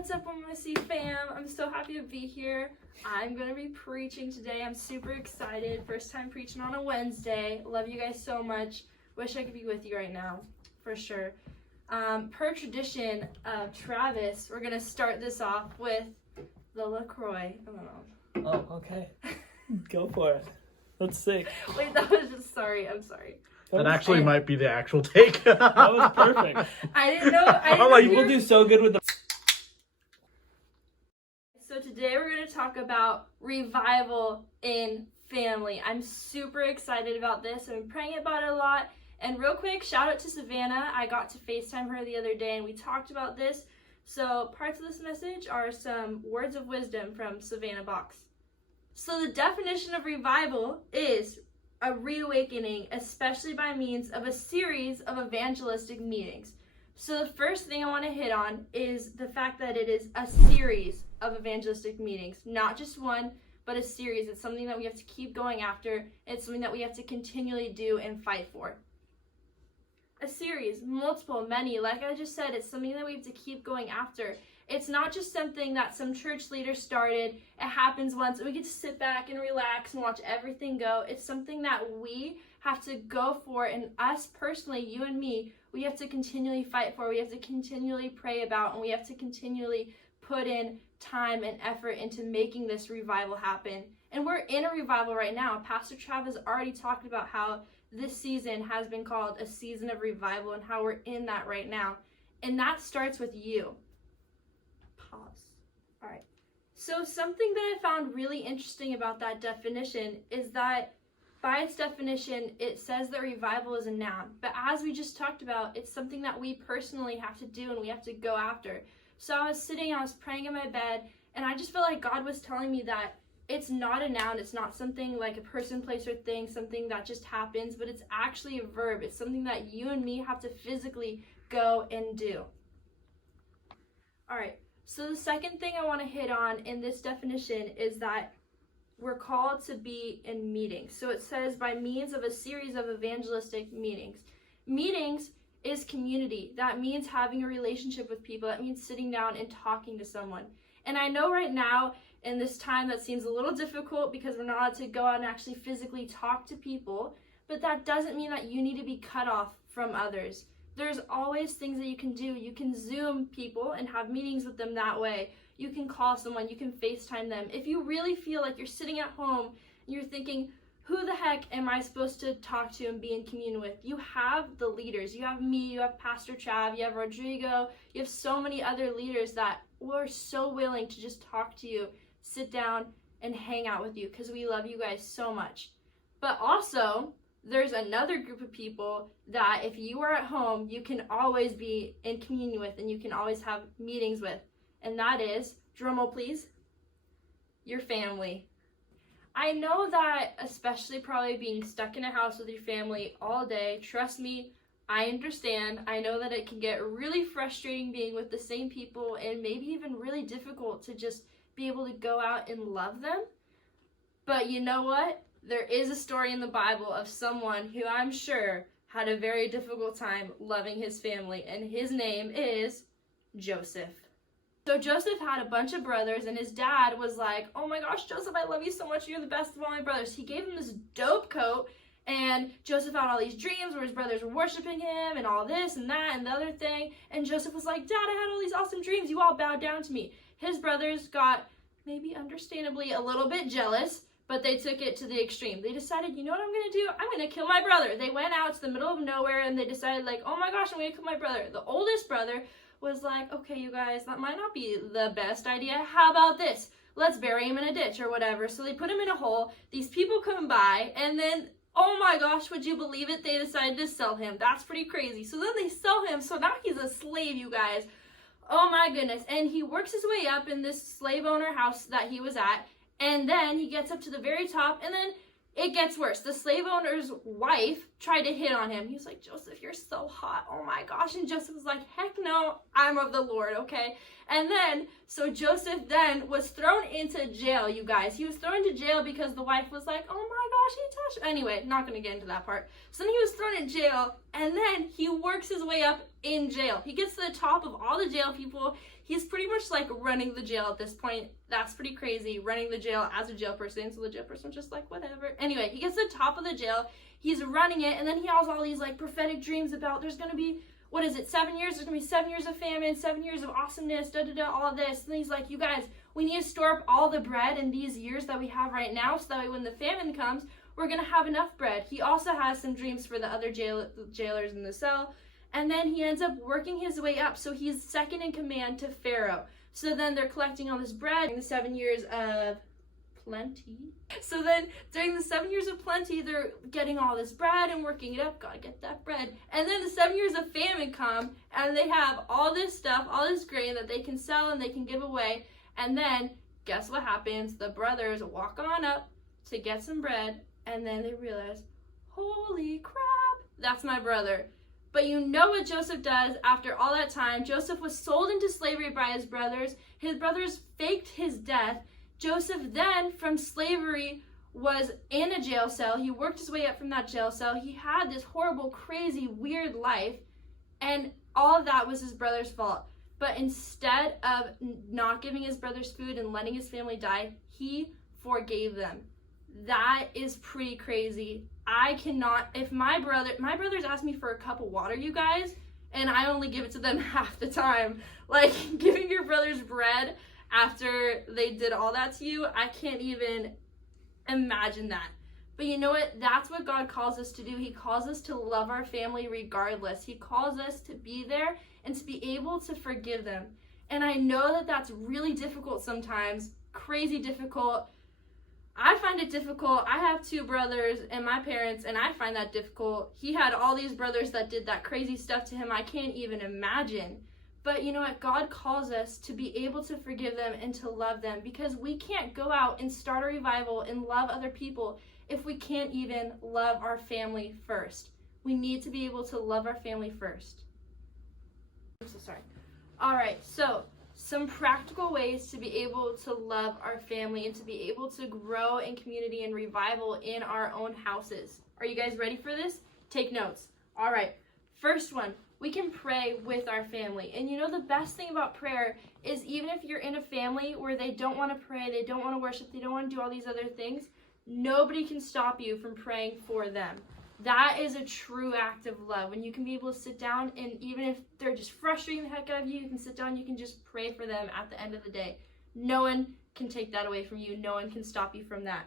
What's up, Missy fam? I'm so happy to be here. I'm going to be preaching today. I'm super excited. First time preaching on a Wednesday. Love you guys so much. Wish I could be with you right now, for sure. Per tradition of Travis, we're going to start this off with the LaCroix. I don't know. Oh, okay. Go for it. Let's see. Wait, that was just, I'm sorry. That actually might be the actual take. That was perfect. I didn't know. People do so good with the... So today we're going to talk about revival in family. I'm super excited about this. I've been praying about it a lot. And real quick, shout out to Savannah. I got to FaceTime her the other day and we talked about this. So parts of this message are some words of wisdom from Savannah Box. So the definition of revival is a reawakening, especially by means of a series of evangelistic meetings. So the first thing I want to hit on is the fact that it is a series of evangelistic meetings, not just one, but a series. It's something that we have to keep going after. It's something that we have to continually do and fight for. A series, multiple, many, like I just said, it's something that we have to keep going after. It's not just something that some church leader started. It happens once and we get to sit back and relax and watch everything go. It's something that we have to go for, and us personally, you and me, we have to continually fight for. We have to continually pray about, and we have to continually put in time and effort into making this revival happen. And we're in a revival right now. Pastor Travis already talked about how this season has been called a season of revival and how we're in that right now. And that starts with you. Pause. All right. So something that I found really interesting about that definition is that by its definition, it says that revival is a noun. But as we just talked about, it's something that we personally have to do and we have to go after. So I was praying in my bed, and I just felt like God was telling me that it's not a noun. It's not something like a person, place, or thing, something that just happens, but it's actually a verb. It's something that you and me have to physically go and do. All right. So the second thing I want to hit on in this definition is that we're called to be in meetings. So it says by means of a series of evangelistic meetings. Meetings is community. That means having a relationship with people. That means sitting down and talking to someone. And I know right now in this time that seems a little difficult because we're not allowed to go out and actually physically talk to people, but that doesn't mean that you need to be cut off from others. There's always things that you can do. You can Zoom people and have meetings with them that way. You can call someone, you can FaceTime them. If you really feel like you're sitting at home and you're thinking, who the heck am I supposed to talk to and be in communion with? You have the leaders. You have me, you have Pastor Trav, you have Rodrigo, you have so many other leaders that were so willing to just talk to you, sit down and hang out with you because we love you guys so much. But also, there's another group of people that if you are at home, you can always be in communion with and you can always have meetings with. And that is, drumroll please, your family. I know that, especially probably being stuck in a house with your family all day, trust me, I understand. I know that it can get really frustrating being with the same people and maybe even really difficult to just be able to go out and love them. But you know what? There is a story in the Bible of someone who I'm sure had a very difficult time loving his family, and his name is Joseph. So Joseph had a bunch of brothers, and his dad was like, oh my gosh, Joseph, I love you so much. You're the best of all my brothers. He gave him this dope coat, and Joseph had all these dreams where his brothers were worshiping him and all this and that and the other thing. And Joseph was like, Dad, I had all these awesome dreams. You all bowed down to me. His brothers got, maybe understandably, a little bit jealous, but they took it to the extreme. They decided, you know what I'm going to do? I'm going to kill my brother. They went out to the middle of nowhere, and they decided, like, oh my gosh, I'm going to kill my brother. The oldest brother was like, okay, you guys, that might not be the best idea. How about this? Let's bury him in a ditch or whatever. So they put him in a hole. These people come by, and then, oh my gosh, would you believe it? They decided to sell him. That's pretty crazy. So then they sell him. So now he's a slave, you guys. Oh my goodness. And he works his way up in this slave owner house that he was at. And then he gets up to the very top, and then it gets worse. The slave owner's wife tried to hit on him. He was like, Joseph, you're so hot. Oh my gosh. And Joseph was like, heck no, I'm of the Lord, okay? And then, so Joseph then was thrown into jail, you guys. He was thrown into jail because the wife was like, oh my gosh, he touched. Anyway, not going to get into that part. So then he was thrown in jail, and then he works his way up in jail. He gets to the top of all the jail people. he's pretty much like running the jail at this point. That's pretty crazy, running the jail as a jail person. So the jail person's just like, whatever. Anyway, he gets to the top of the jail. He's running it, and then he has all these like prophetic dreams about there's going to be, 7 years? There's going to be 7 years of famine, 7 years of awesomeness, all of this. And he's like, you guys, we need to store up all the bread in these years that we have right now, so that way when the famine comes, we're going to have enough bread. He also has some dreams for the other jailers in the cell. And then he ends up working his way up. So he's second in command to Pharaoh. So then they're collecting all this bread in the 7 years of plenty. So then during the 7 years of plenty, they're getting all this bread and working it up. Gotta get that bread. And then the 7 years of famine come, and they have all this stuff, all this grain that they can sell and they can give away. And then guess what happens? The brothers walk on up to get some bread, and then they realize, holy crap, that's my brother. But you know what Joseph does after all that time? Joseph was sold into slavery by his brothers. His brothers faked his death. Joseph then, from slavery, was in a jail cell. He worked his way up from that jail cell. He had this horrible, crazy, weird life. And all of that was his brother's fault. But instead of not giving his brothers food and letting his family die, he forgave them. That is pretty crazy. I cannot, if my brothers ask me for a cup of water, you guys, and I only give it to them half the time, like giving your brothers bread after they did all that to you, I can't even imagine that. But you know what? That's what God calls us to do. He calls us to love our family regardless. He calls us to be there and to be able to forgive them. And I know that that's really difficult sometimes, crazy difficult. I find it difficult. I have 2 brothers and my parents, and I find that difficult. He had all these brothers that did that crazy stuff to him. I can't even imagine. But you know what? God calls us to be able to forgive them and to love them, because we can't go out and start a revival and love other people if we can't even love our family first. We need to be able to love our family first. I'm so sorry. All right, so some practical ways to be able to love our family and to be able to grow in community and revival in our own houses. Are you guys ready for this? Take notes. All right, first one, we can pray with our family. And you know, the best thing about prayer is, even if you're in a family where they don't want to pray, they don't want to worship, they don't want to do all these other things, nobody can stop you from praying for them. That is a true act of love. When you can be able to sit down, and even if they're just frustrating the heck out of you, you can sit down, you can just pray for them at the end of the day. No one can take that away from you. No one can stop you from that.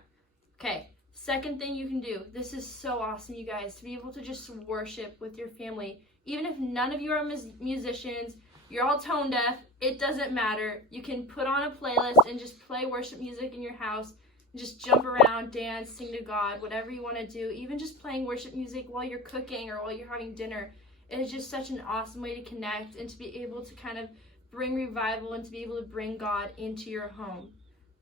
Okay, second thing you can do. This is so awesome, you guys, to be able to just worship with your family. Even if none of you are musicians, you're all tone deaf, it doesn't matter. You can put on a playlist and just play worship music in your house. Just jump around, dance, sing to God, whatever you want to do. Even just playing worship music while you're cooking or while you're having dinner. It is just such an awesome way to connect and to be able to kind of bring revival and to be able to bring God into your home.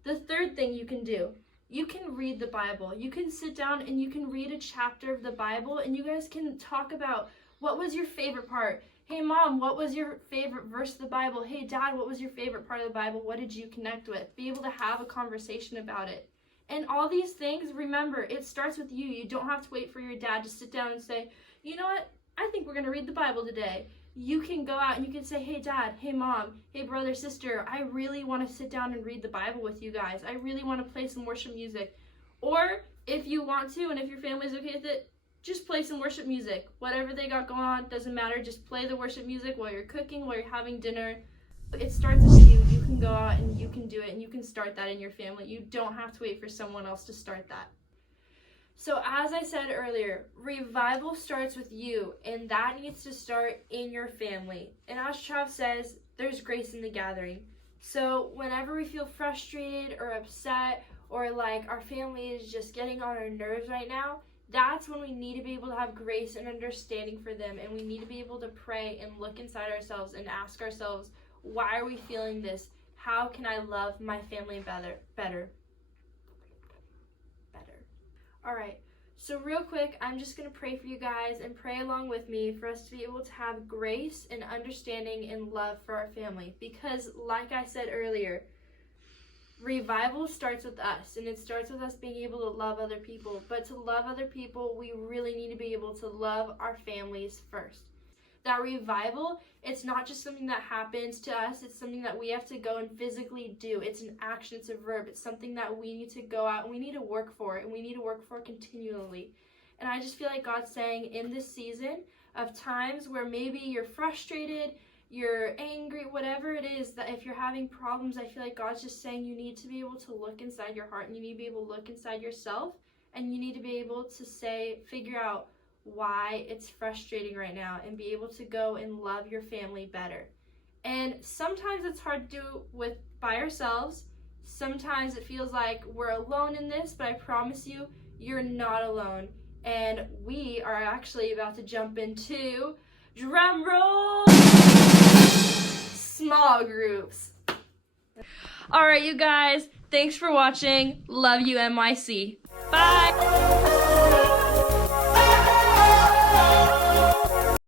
The third thing you can do, you can read the Bible. You can sit down and you can read a chapter of the Bible, and you guys can talk about, what was your favorite part? Hey mom, what was your favorite verse of the Bible? Hey dad, what was your favorite part of the Bible? What did you connect with? Be able to have a conversation about it. And all these things, remember, it starts with you. You don't have to wait for your dad to sit down and say, you know what, I think we're going to read the Bible today. You can go out and you can say, hey dad, hey mom, hey brother, sister, I really want to sit down and read the Bible with you guys. I really want to play some worship music. Or if you want to, and if your family's okay with it, just play some worship music. Whatever they got going on, doesn't matter. Just play the worship music while you're cooking, while you're having dinner. It starts with you. You can go out and you can do it, and you can start that in your family. You don't have to wait for someone else to start that. So as I said earlier, revival starts with you, and that needs to start in your family. And as Trav says, there's grace in the gathering. So whenever we feel frustrated or upset, or like our family is just getting on our nerves right now, that's when we need to be able to have grace and understanding for them, and we need to be able to pray and look inside ourselves and ask ourselves, why are we feeling this? How can I love my family better? All right, so real quick, I'm just going to pray for you guys and pray along with me for us to be able to have grace and understanding and love for our family. Because like I said earlier, revival starts with us, and it starts with us being able to love other people. But to love other people, we really need to be able to love our families first. that revival, it's not just something that happens to us, it's something that we have to go and physically do. It's an action, it's a verb, it's something that we need to go out and we need to work for, and we need to work for continually. And I just feel like God's saying in this season of times where maybe you're frustrated, you're angry, whatever it is, that if you're having problems, I feel like God's just saying you need to be able to look inside your heart and you need to be able to look inside yourself, and you need to be able to figure out why it's frustrating right now and be able to go and love your family better. And sometimes it's hard to do by ourselves. Sometimes it feels like we're alone in this, but I promise you, you're not alone. And we are actually about to jump into, drum roll, small groups. All right, you guys, thanks for watching. Love you, NYC. Bye.